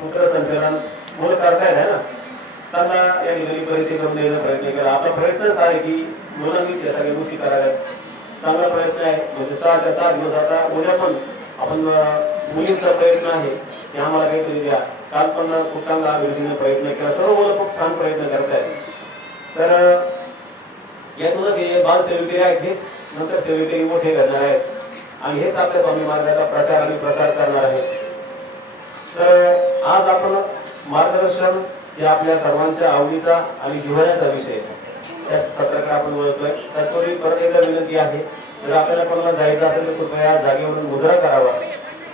सूत्रसंचलन मुलं करतायत ना? त्यांना या ठिकाणी परिचय करून द्यायचा प्रयत्न केला. आपला प्रयत्नच आहे की मुलांनीच या सगळ्या गोष्टी कराव्यात. चांगला प्रयत्न आहे. म्हणजे सहाच्या सहा दिवस आता उद्या पण आपण मुलींचा प्रयत्न आहे. की आम्हाला काहीतरी द्या. काल पण खूप चांगला गुरुजीने प्रयत्न केला. सर्व मुलं खूप छान प्रयत्न करत आहेत तर यातूनच हे बाल सेवेकरी आहेत. हेच नंतर सेवेकरी मोठे करणार आहेत. आणि हेच आपल्या स्वामी महाराजाचा प्रचार आणि प्रसार करणार आहेत. तर आज आपण मार्गदर्शन या आपल्या सर्वांच्या आवडीचा आणि जिव्हाळ्याचा विषय आहे. या सत्राकडे आपण वळतोय. तत्पूर्वी परत एकदा विनंती आहे जर आपल्याला कोणाला जायचं असेल तर कृपया जागेवरून मुजरा करावा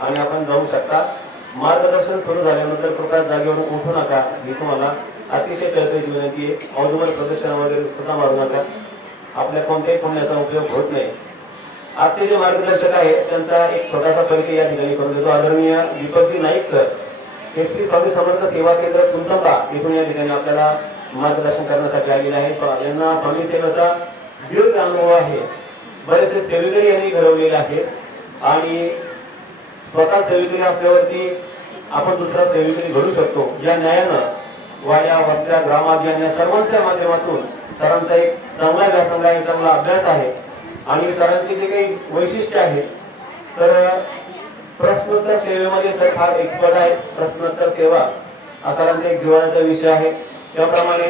आणि आपण जाऊ शकता. मार्गदर्शन सुरू झाल्यानंतर कृपया जागेवरून उठू नका. ही तुम्हाला अतिशय कळकळीची विनंती आहे. औदुबर प्रदक्षिणा वगैरे सुद्धा मारू नका. आपल्या कोणत्याही पुण्याचा उपयोग होत नाही. आजचे जे मार्गदर्शक आहे त्यांचा एक छोटासा परिचय या ठिकाणी करून देतो. आदरणीय दीपकजी नाईक सर. हे श्री स्वामी समर्थ सेवा केंद्र कुंतंबा येथून या ठिकाणी आपल्याला मार्गदर्शन करण्यासाठी आलेलं आहे. स्वा- यांना स्वामी सेवेचा दीर्घ अनुभव आहे. बरेचसे सेवेकरी यांनी घडवलेले आहेत आणि स्वतः सेवेकरी असल्यावरती आपण दुसरा सेवेकरी घडू शकतो. या न्यायानं वाड्या वस्त्या ग्रामाभियान या सर्वांच्या माध्यमातून सरांचा एक चांगला व्यासंग आहे चांगला अभ्यास आहे. आणि सरांचे जे काही वैशिष्ट्य आहे तर प्रश्नोत्तर सेवेमध्ये सर फार एक्सपर्ट आहे प्रश्नोत्तर सेवा हा सरांचा एक जिव्हाळ्याचा विषय आहे. त्याप्रमाणे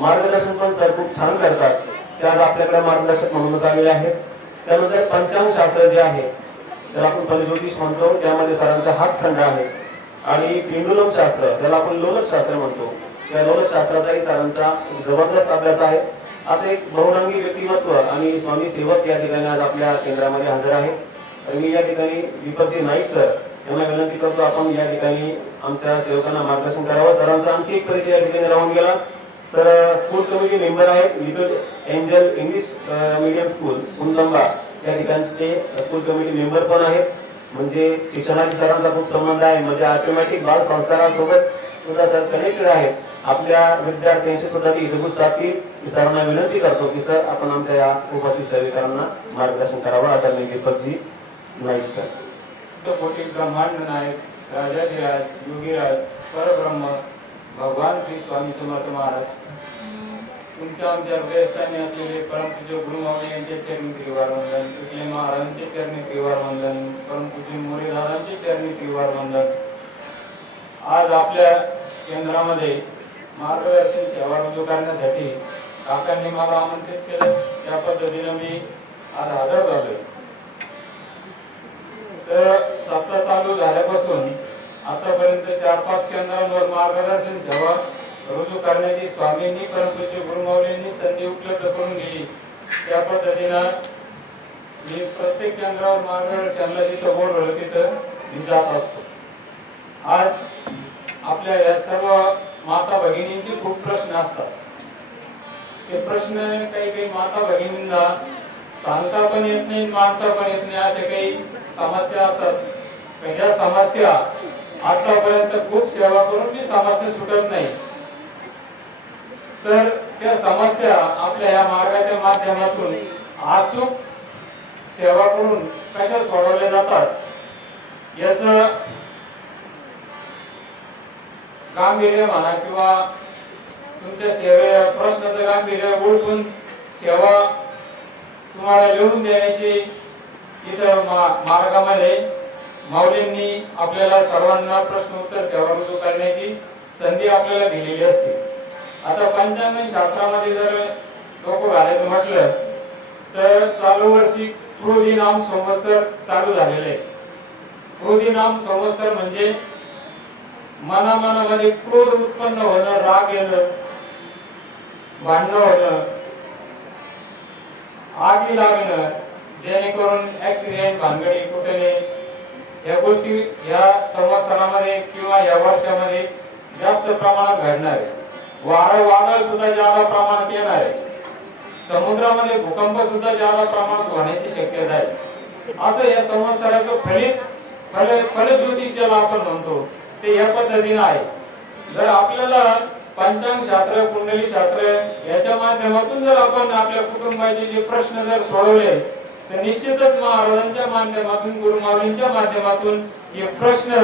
मार्गदर्शन पण सर खूप छान करतात. ते आज आपल्याकडे मार्गदर्शक म्हणूनच आलेले आहेत. त्यानंतर पंचांग शास्त्र जे आहे त्याला आपण फलज्योतिष म्हणतो. त्यामध्ये सरांचा हातखंड आहे. आणि पेंडुलम शास्त्र त्याला आपण लोलक शास्त्र म्हणतो. त्या लोलक शास्त्राचाही सरांचा जबरदस्त अभ्यास आहे. असे एक बहुरंगी व्यक्तिमत्व आणि स्वामी सेवक या ठिकाणी आज आपल्या केंद्रामध्ये हजर आहे. आणि मी या ठिकाणी दीपकजी नाईक सर यांना विनंती करतो आपण या ठिकाणी आमच्या सेवकांना मार्गदर्शन करावं. सरांचा आणखी एक परिचय या ठिकाणी राहून गेला. सर स्कूल कमिटी मेंबर आहेत little angel English medium school Kundamba. या ठिकाणचे स्कूल कमिटी मेंबर पण आहेत. म्हणजे शिक्षणाशी सरांचा खूप संबंध आहे. म्हणजे ऑटोमॅटिक बाल संस्कारांसोबत सुद्धा सर कनेक्टेड आहेत. आपल्या विद्यार्थ्यांशी सुद्धा ती हितगुज साधतील. मी सरांना विनंती करतो की सर आपण आमच्या या उपस्थित सेवेकरांना मार्गदर्शन करावं. आदरणीय दीपकजी नाईक सर. कोटी ब्रह्मांड नायक राजाधिराज योगीराज परब्रह्म भगवान श्री स्वामी समर्थ महाराज. तुमच्या आमच्या हृदयस्थानी असलेले परमपूज्य गुरुमावळे यांचे चरणी त्रिवार वंदन तुकले महाराजांचे चरणी त्रिवार वंदन परमपूज्य मोरेदारांचे चरणी त्रिवार वंदन. आज आपल्या केंद्रामध्ये मार्गदर्शन सेवा रुजू करण्यासाठी काकांनी मला आमंत्रित केलं. त्या पद्धतीनं मी आज हजर झालोय. तर सत्ता चालू झाल्यापासून आतापर्यंत चार पाच केंद्रांवर मार्गदर्शन सेवा रुजू करण्याची स्वामींनी परंतु गुरुमावलींनी संधी उपलब्ध करून दिली. त्या पद्धतीनं मी प्रत्येक केंद्रावर मार्गदर्शनला जिथं बोर्ड होतं तिथं मी जात असतो. आज आपल्या या सर्व माता भगिनींचे खूप प्रश्न असतात. ते प्रश्न काही काही माता भगिनींना सांगता पण येत नाही मांडता पण येत नाही अशा काही समस्या असतात. त्या समस्या आतापर्यंत खूप सेवा करून मी समस्या सुटत नाही. तर त्या समस्या आपल्या या मार्गाच्या माध्यमातून अचूक सेवा करून कशा सोडवल्या जातात याच गांभीर्य म्हणा किंवा तुमच्या सेवे प्रश्नाचं गांभीर्य ओळखून सेवा तुम्हाला लिहून देण्याची इथं मा- मार्गामध्ये माऊलींनी आपल्याला सर्वांना प्रश्न उत्तर सेवा रुजू करण्याची संधी आपल्याला दिलेली असते. आता पंचांग शास्त्रामध्ये जर डोकं घालायचं म्हटलं तर चालू वर्षी क्रोधी नाम संवत्सर चालू झालेले आहे. क्रोधी नाम संवत्सर म्हणजे मनामनामध्ये क्रोध उत्पन्न होणं राग येणं भांडणं होणं आगी लागणं जेणेकरून ऍक्सिडेंट भानगडी कुठे या गोष्टी या संवत्सरामध्ये किंवा या वर्षामध्ये जास्त प्रमाणात घडणार आहे. वारं वादळ सुद्धा जादा प्रमाणात येणार आहे. समुद्रामध्ये भूकंप सुद्धा जादा प्रमाणात होण्याची शक्यता आहे. असं या संवत्सराचं फलित फल फल ज्योतिष ज्याला आपण म्हणतो. ते या पद्धतीनं आहे. जर आपल्याला पंचांग शास्त्र कुंडली शास्त्र याच्या माध्यमातून जर आपण आपल्या कुटुंबाचे जे प्रश्न जर सोडवले तर निश्चितच महाराजांच्या माध्यमातून गुरुमाऊलींच्या माध्यमातून हे प्रश्न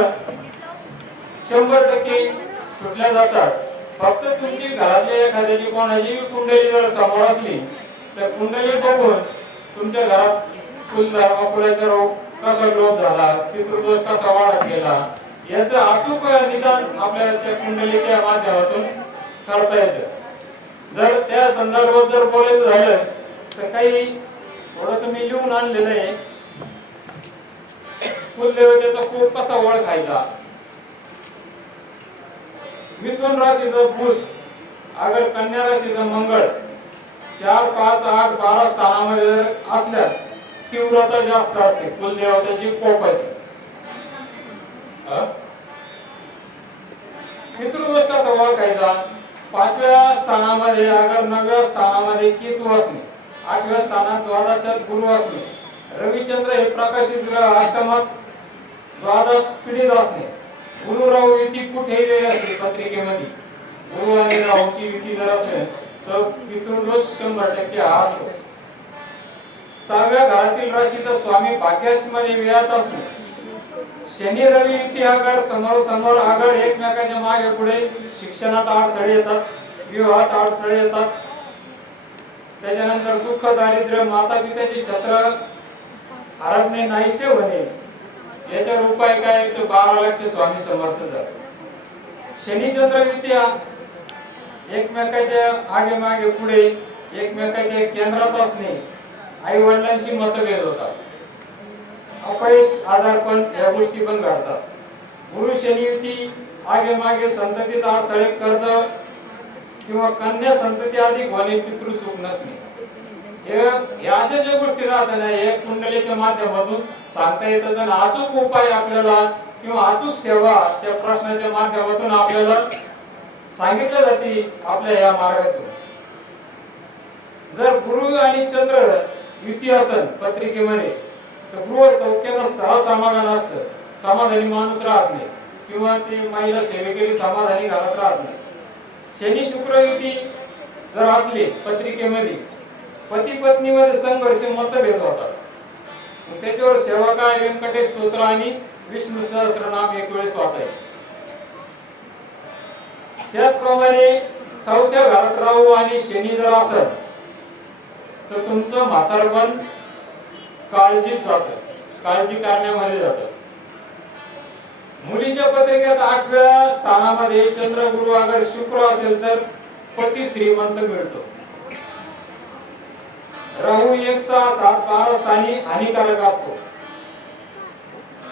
शंभर टक्के सुटल्या जातात. फक्त तुमची घरातल्या एखाद्याची कोणाची कुंडली जर समोर असली तर कुंडली बघून तुमच्या घरात फुलदार फुलाचा रोग कसा लोप झाला पितृदोष कसा वाढत गेला याचं अचूक निदान आपल्या त्या कुंडलीच्या माध्यमातून करता येतं. जर त्या संदर्भात जर बोलायचं झालं तर काही थोडस मी लिहून आणलेलं आहे. कुलदेवतेचा कूप कसा ओळखायचा? मिथुन राशीचं बुध अगर कन्या राशीचं मंगळ चार पाच आठ बारा स्थानामध्ये जर असल्यास तीव्रता जास्त असते कुलदेवतेची कोपाची. अं? पितृदोष कसा ओळखायचा? पाचव्या स्थानामध्ये अगर नव्या स्थानामध्ये केतू असणे. आठव्या स्थानात द्वादशात गुरु असणे रविचंद्र हे प्रकाशित ग्रह अष्टमात द्वादश पीडित असणे गुरु राहू युती कुठे असते पत्रिकेमध्ये? गुरु आणि राहूची युती जर असेल तर पितृदोष शंभर टक्के हा असतो. सहाव्या घरातील राशीचा स्वामी भाग्याशमध्ये विहात असणे शनी रवी युती आगार समोर समोर आगार एकमेकांच्या मागे पुढे शिक्षणात अडथळे येतात विवाहात अडथळे येतात त्याच्यानंतर दुःख दारिद्र्य माता पित्याची छत्र हरपणे नाहीसे होणे. याच्यावर उपाय काय तो बारा लक्ष स्वामी समर्थ झाले. शनिचंद्र विद्या एकमेकाच्या आगे मागे पुढे एकमेकाच्या केंद्रात असणे आई वडिलांशी मतभेद होतात. अपयश आजारपण या गोष्टी पण घडतात. गुरु शनी युती आगे मागे संततीत अडथळे कर्ज किंवा कन्या संतती अधिक होणे पितृसुख नसणे. हे या अशा ज्या गोष्टी राहतात ना हे कुंडलीच्या माध्यमातून सांगता येतात आणि अचूक उपाय आपल्याला किंवा अचूक सेवा त्या प्रश्नाच्या माध्यमातून आपल्याला सांगितलं जाते आपल्या या मार्गातून. जर गुरु आणि चंद्र युती असन पत्रिकेमध्ये तर गृह सौख्य नसतं असमाधान असतं. समाधानी माणूस राहत नाही. किंवा ती महिला सेवेकरी समाधानी घरात राहत नाही. शनी शुक्र युती जर असली पत्रिकेमध्ये पती पत्नीमध्ये संघर्ष मतभेद होतात. त्याच्यावर सेवाकाय व्यंकटेश स्तोत्र आणि विष्णू सहस्रनाम एक वेळेस वाचायचे. त्याचप्रमाणे चौथ्या घरात राहू आणि शनी जर असेल तर तुमचं म्हातारपण काळजीत जात. काळजी करण्यामध्ये जातं. मुलीच्या पत्रिकेत आठव्या स्थानामध्ये चंद्र गुरु अगर शुक्र असेल तर पती श्रीमंत मिळतो. राहू एक सहा सात बारा स्थानी हानिकारक असतो.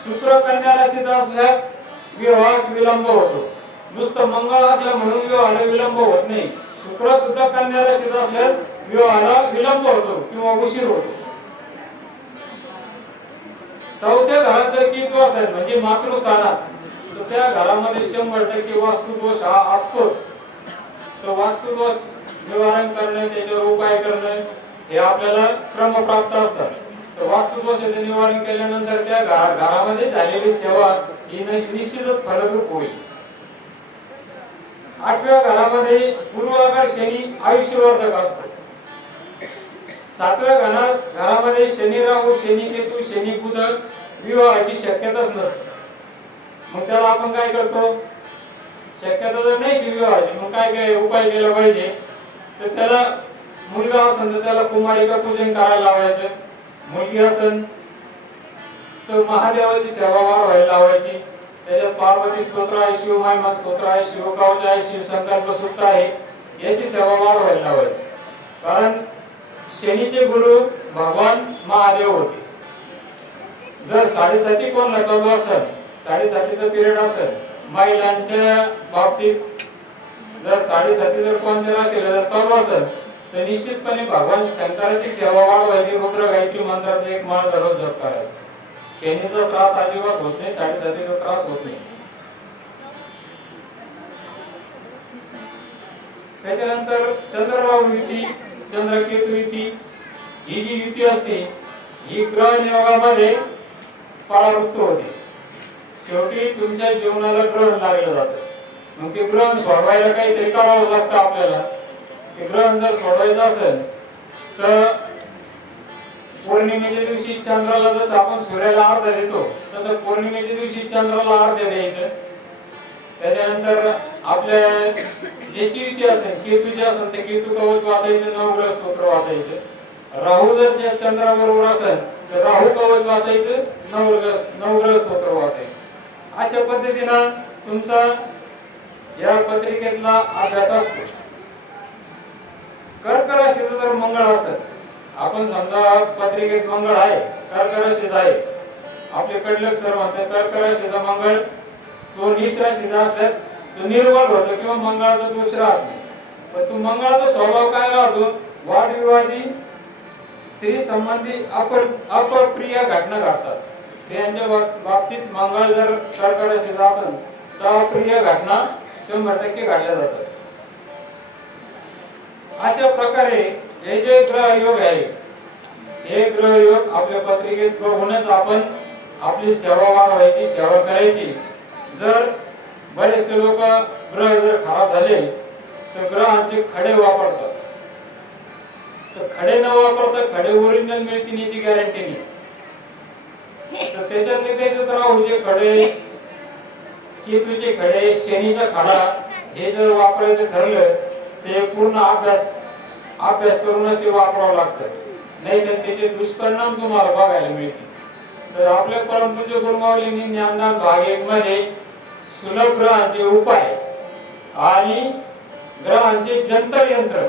शुक्र कन्या राशीत असल्यास विवाहास विलंब होतो. नुसतं मंगळ असल्या म्हणून विवाहाला विलंब होत नाही. शुक्र सुद्धा कन्या राशीत असल्यास विवाहाला विलंब होतो किंवा उशीर होतो. चौथ्या घरात जर केतू असेल म्हणजे मातृस्थानात. तर त्या घरामध्ये शंभर टक्के वास्तुदोष हा असतोच. तो वास्तुदोष निवारण करणं त्याच्यावर उपाय करणं हे आपल्याला क्रमप्राप्त असतात. तर वास्तुदोषाचे निवारण केल्यानंतर त्या घरामध्ये झालेली सेवा ही निश्चितच फलरूप होईल. आठव्या घरामध्ये गुरु शनी आयुष्यवर्धक असतो. सातव्या घरात घरामध्ये शनी राहू शनी केतू शनी बुध विवाहाची शक्यताच नसते. मग त्याला आपण काय करतो? शक्यता जर नाही की विवाहाची. मग काय काय उपाय केला पाहिजे? तर त्याला मुलगा असेल तर त्याला कुमारिका पूजन करायला लावायचं. मुलगी असन तर महादेवाची सेवा वाढवायला लावायची. त्याच्यात पार्वती स्तोत्र आहे शिवमायमा स्तोत्र आहे शिवकावच आहे शिवसंकल्प सुक्त आहे. याची सेवा वाढवायला लावायची. कारण शनीचे गुरु भगवान महादेव होते. जर साडेसाती कोणला चालू असेल साडेसातीचा पिरियड असेल. महिलांच्या बाबतीत जर साडेसाती जर कोण जर असेल जर चालू असेल तर निश्चितपणे भगवान शंकराची सेवा वाढवायची रुद्र गायत्री मंत्राचा एक माळ दररोज जप करायचा. शनीचा त्रास अजिबात होत नाही साडेसातीचा त्रास होत नाही. त्याच्यानंतर चंद्रबाबू युती चंद्रकेतू युती ही जी युती असते ही ग्रह नियोगामध्ये परावृत्त होते. शेवटी तुमच्या जीवनाला ग्रहण लागलं जातं. मग ते ग्रहण सोडवायला काहीतरी करावं लागतं आपल्याला. ते ग्रहण जर सोडवायचं असेल तर पौर्णिमेच्या दिवशी चंद्राला जसं आपण सूर्याला अर्ध देतो तसं पौर्णिमेच्या दिवशी चंद्राला अर्ध द्यायचं. त्याच्यानंतर आपल्या ज्याची युती असेल केतूची असेल ते केतू कवच वाचायचं नवग्रह स्तोत्र वाचायचं. राहू जर त्या चंद्राबरोबर असेल तर राहू कवच वाचायचं नवग्रह नवग्रह स्तोत्र वाचायचं अशा पद्धतीनं तुमचा या पत्रिकेतला अभ्यास असतो. कर्क राशीचं जर मंगळ असत आपण समजा पत्रिकेत मंगळ आहे कर्क राशीत आहे. आपले कडलक सर म्हणतात कर्क राशीचा मंगळ तो नीच राशीचा असल्यास तो निर्बल होतो किंवा मंगळाचा दोष राहत नाही. पण तो मंगळाचा स्वभाव काय राहतो? वादविवादी स्त्री संबंधी अप अप्रिय घटना घडतात. स्त्रियांच्या बाब- बाबतीत मंगळ जर कर्क असेल तर अप्रिय घटना शंभर टक्के घडल्या जातात. अशा प्रकारे हे जे ग्रह योग आहे हे ग्रह योग आपल्या पत्रिकेत बघूनच आपण आपली सेवा वाढवायची सेवा करायची. जर बरेचसे लोक ग्रह जर खराब झाले तर ग्रहांचे खडे वापरतात. तर खडे न वापरता खडे ओरिजिनल मिळतील याची गॅरंटी नाही. तर त्याच्यातले त्याच्यात राहूचे खडे केतूचे खडे शनीचा खडा हे जर वापरायचं ठरलं ते पूर्ण अभ्यास अभ्यास करूनच ते वापरावं लागतं. नाही तर त्याचे दुष्परिणाम तुम्हाला बघायला मिळतील. तर आपल्या परमपूज्य गुरुमावलींनी ज्ञानदान भाग एक मध्ये सुलभ ग्रहांचे उपाय आणि ग्रहांचे जंतर यंत्र.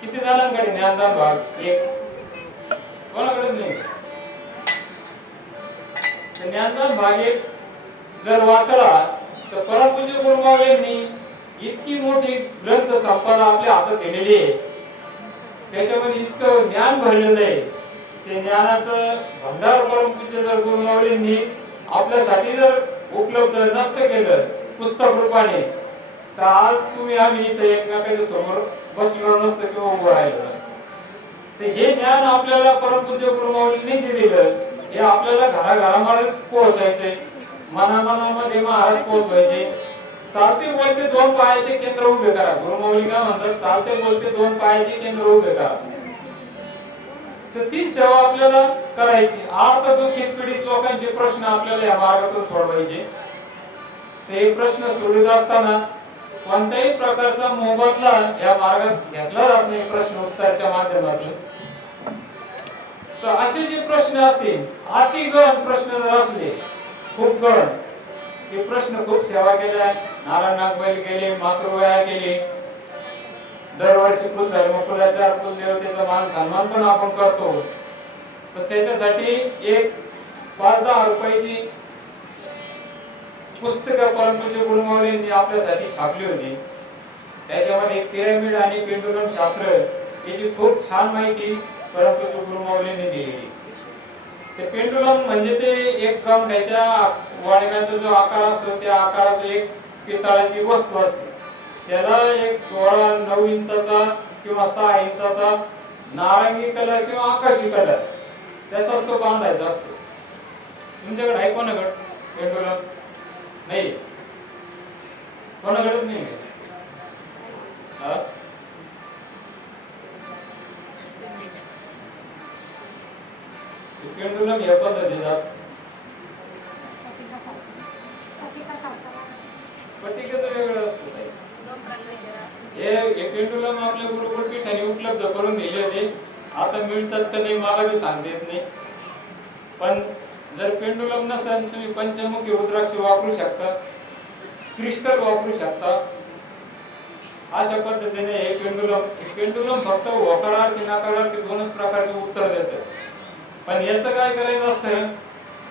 किती जणांकडे ज्ञानदान भाग? एक. कोणाकडेच नाही. ज्ञानदान भागेत जर वाचला तर परमपूज्य गुरुमावलींनी इतकी मोठी ग्रंथ संपदा आपल्या हातात दिलेली आहे. त्याच्यामध्ये इतकं ज्ञान भरलेलं आहे. ते ज्ञानाचं भंडार परमपूज्य जर गुरुमावलींनी आपल्यासाठी जर उपलब्ध नसतं केलं पुस्तक रूपाने तर आज तुम्ही आम्ही इथे एकमेकांच्या समोर बसलो नसतो किंवा उभं राहिलो नसतो. ते हे ज्ञान आपल्याला परमपूज्य गुरुमावलींनी जे दिलेलं हे आपल्याला घराघरामध्ये पोहोचायचे मनामनामध्ये महाराज पोहोचवायचे. चालते बोलते दोन पायाचे केंद्र उभे करा. गुरुमावली म्हणतात? चालते बोलते दोन पायाचे केंद्र उभे करा. तर ती सेवा आपल्याला करायची. अर्थ दुःखित पीडित लोकांचे प्रश्न आपल्याला या मार्गातून सोडवायचे. ते प्रश्न सोडवित असताना कोणत्याही प्रकारचा मोबदला या मार्गात घेतला जात नाही. प्रश्न उत्तरच्या माध्यमातून. तर असे जे प्रश्न असतील अति गहन प्रश्न जर असले खूप गहन ते प्रश्न खूप सेवा केल्या नारायण नागबैल केले मातृवया केले. दरवर्षी कुलधर्म कुलाचार कुलदेवतेचा मान सन्मान पण आपण करतो. तर त्याच्यासाठी एक पाच दहा रुपयाची पुस्तकं परंतु गुरुमावलींनी आपल्यासाठी छापली होती. त्याच्यामध्ये पिरामिड आणि पेंडुलम शास्त्र याची खूप छान माहिती परंतु गुरुमावलींनी दिलेली ते पेंडुलम म्हणजे ते एक गमड्याच्या वाळव्याचा जो आकार असतो त्या आकारात एक पितळाची वस्तू असते. त्याला एक सोळा नऊ इंचाचा किंवा सहा इंचाचा नारंगी कलर किंवा आकाशी कलर त्याचाच तो बांधायचा असतो. तुमच्याकडे आहे कोणाकडे? पेंडुलम? नाही. कोणाकडे? जर पेंडुलम नसेल तुम्ही पंचमुखी रुद्राक्ष वापरू शकता क्रिस्टल वापरू शकता. अशा पद्धतीने हे पेंडुलम पेंडुलम फक्त होकारार्थी की दोनच प्रकारचे उत्तर देतं. पण याचं काय करायचं असतं?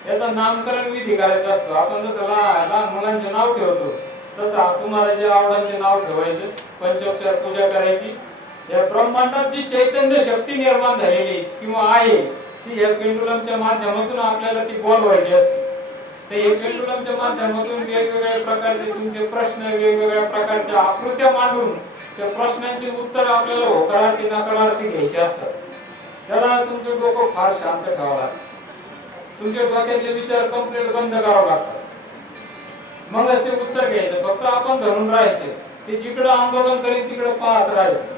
याचं नामकरण विधी करायचा असतो. आपण जसं लहान लहान मुलांचे नाव ठेवतो तसं तुम्हाला जे आवडांचे नाव ठेवायचं. पंचोपचार पूजा करायची. या ब्रह्मांडात जी चैतन्य शक्ती निर्माण झालेली किंवा आहे ती या पेंडुलमच्या माध्यमातून आपल्याला ती बोलवायची असते. ते या पेंडुलमच्या माध्यमातून वेगवेगळ्या प्रकारचे तुमचे प्रश्न वेगवेगळ्या प्रकारच्या आकृत्या मांडून त्या प्रश्नांची उत्तर आपल्याला होकारार्थी नकारार्थी घ्यायची असतात. त्याला तुमचं डोकं फार शांत ठेवावं लागतं. तुमच्या डोक्यातले विचार कंप्लीट बंद करावं लागतात. मगच ते उत्तर घ्यायचं. फक्त आपण धरून राहायचं. ते जिकडं आंदोलन करीत तिकडं पाहत राहायचं.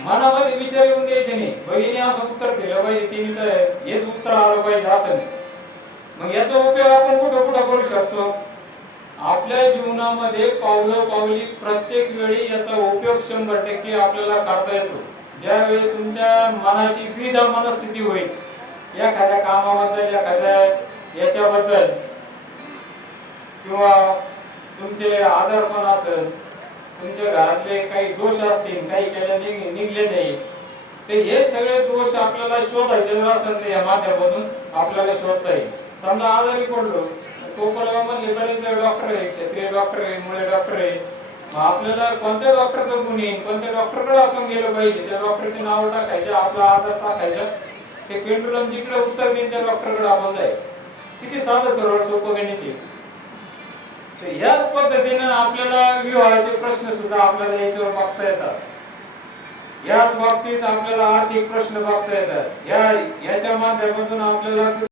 मनामध्ये विचार येऊन द्यायचे नाही. बहिणी असं उत्तर दिलं. पाहिजे तिने तर हेच उत्तर आलं पाहिजे असं नाही. मग याचा उपयोग आपण कुठं कुठं करू शकतो? आपल्या जीवनामध्ये पावलं पावली प्रत्येक वेळी याचा उपयोग शंभर टक्के आपल्याला करता येतो. ज्यावेळी तुमच्या मनाची विविध मनस्थिती होईल. एखाद्या कामाबद्दल एखाद्या याच्याबद्दल किंवा तुमचे आजारपण असेल तुमच्या घरातले काही दोष असतील काही केल्या निघले नाही ते हे सगळे दोष आपल्याला शोधायचे जर असेल तर या माध्यमातून आपल्याला शोधता येईल. समजा आजारी पडलो तो म्हणले बरेच डॉक्टर आहे क्षत्रिय डॉक्टर आहे मुळे डॉक्टर आहे. मग आपल्याला कोणत्या डॉक्टरचं गुण येईल? कोणत्या डॉक्टरकडे आपण गेलो पाहिजे? त्या डॉक्टरचे नाव टाकायचे आपला आजार टाकायचं. ते पेंडुलम जिकडे उत्तर देईल त्या डॉक्टरकडे आपण जायचं. किती साधं सरळ सोपं गणित तर याच पद्धतीनं आपल्याला विवाहाचे प्रश्न सुद्धा आपल्याला याच्यावर बघता येतात. याच बाबतीत आपल्याला आर्थिक प्रश्न बघता येतात. या याच्या माध्यमातून आपल्याला